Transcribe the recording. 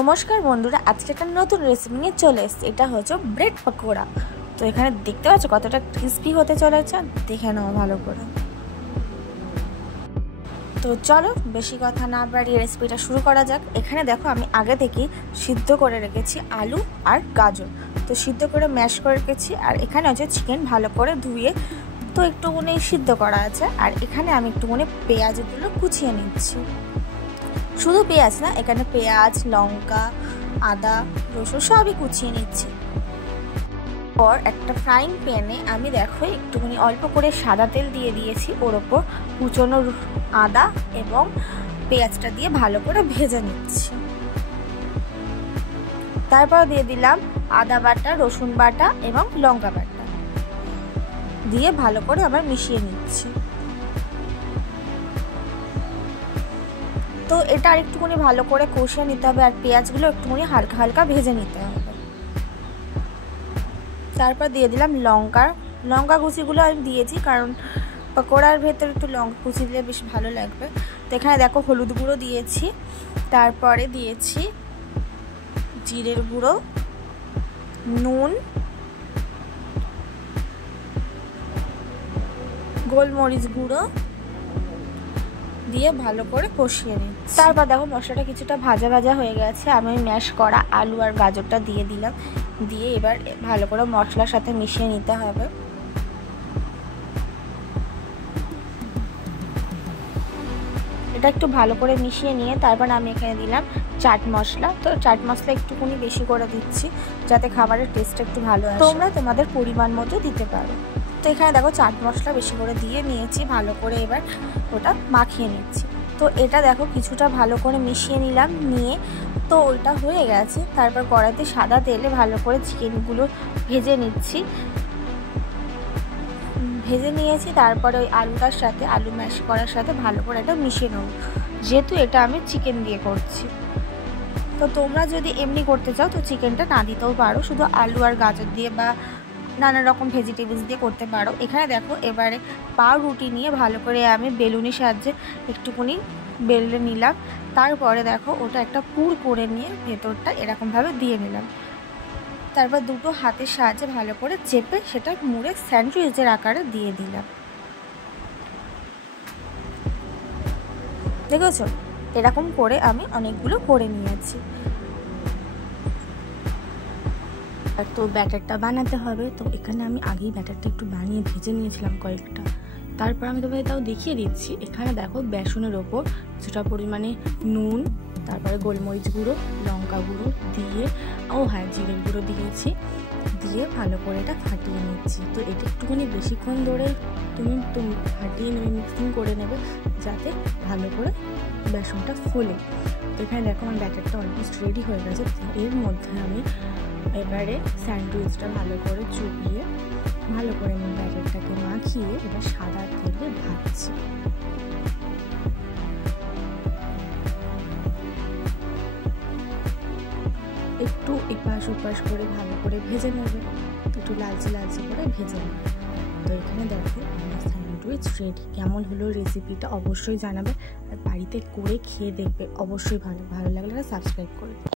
নমস্কার বন্ধুরা, আজকে একটা নতুন রেসিপি নিয়ে চলে এসেছি। এটা হচ্ছে ব্রেড পকোড়া। তো এখানে দেখতে পাচ্ছ কতটা ক্রিস্পি হতে চলেছে, দেখে নাও ভালো করে। তো চলো বেশি কথা না বাড়িয়ে রেসিপিটা শুরু করা যাক। এখানে দেখো আমি আগে থেকেই সিদ্ধ করে রেখেছি আলু আর গাজর। তো সিদ্ধ করে ম্যাশ করে রেখেছি। আর এখানে হচ্ছে চিকেন ভালো করে ধুয়ে তো একটুখানি সিদ্ধ করা আছে। আর এখানে আমি একটুখানি পেঁয়াজগুলো কুচিয়ে নিচ্ছি। শুধু পেঁয়াজ না, এখানে পেঁয়াজ, লঙ্কা, আদা, রসুন সবই কুচিয়ে নিচ্ছি। পর একটা ফ্রাইং প্যানে আমি দেখো একটুখানি অল্প করে সাদা তেল দিয়ে দিয়েছি। ওর ওপর কুচনো আদা এবং পেঁয়াজটা দিয়ে ভালো করে ভেজে নিচ্ছি। তারপর দিয়ে দিলাম আদা বাটা, রসুন বাটা এবং লঙ্কা বাটা দিয়ে ভালো করে আবার মিশিয়ে নিচ্ছি। তো এটা আর একটুখানি ভালো করে কষিয়ে নিতে হবে। আর পেঁয়াজগুলো একটুখানি হালকা হালকা ভেজে নিতে হবে। তারপর দিয়ে দিলাম লঙ্কা কুচিগুলো আমি দিয়েছি, কারণ পকোড়ার ভেতর একটু লঙ্কা কুচি দিলে বেশ ভালো লাগবে। তো এখানে দেখো হলুদ গুঁড়ো দিয়েছি, তারপরে দিয়েছি জিরের গুঁড়ো, নুন, গোলমরিচ গুঁড়ো দিয়ে ভালো করে কষিয়ে নিই। তারপর দেখো মশলাটা কিছুটা ভাজা ভাজা হয়ে গেছে। আমি ম্যাশ করা আলু আর গাজরটা দিয়ে দিলাম। দিয়ে এবার ভালো করে মশলার সাথে মিশিয়ে নিতে হবে। এটা একটু ভালো করে মিশিয়ে নিয়ে তারপর আমি এখানে দিলাম চাট মশলা। তো চাট মশলা একটুখানি বেশি করে দিচ্ছি যাতে খাবারের টেস্টটা একটু ভালো আসে। তোমরা তোমাদের পরিমাণ মতো দিতে পারো। তো এখানে দেখো চাট মশলা বেশি করে দিয়ে নিয়েছি। ভালো করে এবার ওটা মাখিয়ে নিচ্ছি। তো এটা দেখো কিছুটা ভালো করে মিশিয়ে নিলাম। নিয়ে তো ওটা হয়ে গেছে। তারপর কড়াইতে সাদা তেলে ভালো করে চিকেনগুলো ভেজে নিচ্ছি। ভেজে নিয়েছি। তারপরে ওই আলুটার সাথে, আলু ম্যাশ করার সাথে ভালো করে এটা মিশিয়ে নেব, যেহেতু এটা আমি চিকেন দিয়ে করছি। তো তোমরা যদি এমনি করতে চাও তো চিকেনটা না দিতেও পারো, শুধু আলু আর গাজর দিয়ে বা নানা রকম ভেজিটেবলস দিয়ে করতে পারো। এখানে দেখো এবারে পাউরুটি নিয়ে ভালো করে আমি বেলুনির সাহায্যে একটুখানি বেলে নিলাম। তারপরে দেখো ওটা একটা পুর করে নিয়ে ভেতরটা এরকমভাবে দিয়ে নিলাম। তারপর দুটো হাতের সাহায্যে ভালো করে চেপে সেটা মুড়ে স্যান্ডউইচের আকারে দিয়ে দিলাম। দেখেছো, এরকম করে আমি অনেকগুলো করে নিয়েছি। তো ব্যাটারটা বানাতে হবে। তো এখানে আমি আগেই ব্যাটারটা একটু বানিয়ে ভেজে নিয়েছিলাম কয়েকটা। তারপর আমি তোমাদের তাও দেখিয়ে দিচ্ছি। এখানে দেখো বেসনের ওপর কিছুটা পরিমাণে নুন, তারপরে গোলমরিচ গুঁড়ো, লঙ্কা গুঁড়ো দিয়ে, জিরের গুঁড়ো দিয়েছি। দিয়ে ভালো করে এটা ফাটিয়ে নিচ্ছি। তো এটা একটুখানি বেশিক্ষণ ধরে তুমি ফাটিয়ে নেবে, মিক্সিং করে নেবে যাতে ভালো করে বেসনটা ফোলে। তো এখানে দেখো আমার ব্যাটারটা অলমোস্ট রেডি হয়ে গেছে। এর মধ্যে আমি এবারে স্যান্ডউইচটা ভালো করে চুপিয়ে ভালো করে আমি ব্যাটারটাকে মাখিয়ে এবার সাদা তেলে ভাজছি। একটু এপাশ ওপাশ করে ভালো করে ভেজে নেবে, একটু লালচে লালচে করে ভেজে নেবে। তো এখানে দেখো আমার স্যান্ডউইচ রেডি। কেমন হলো রেসিপিটা অবশ্যই জানাবে। আর বাড়িতে করে খেয়ে দেখবে, অবশ্যই ভালো লাগলে সাবস্ক্রাইব করবে।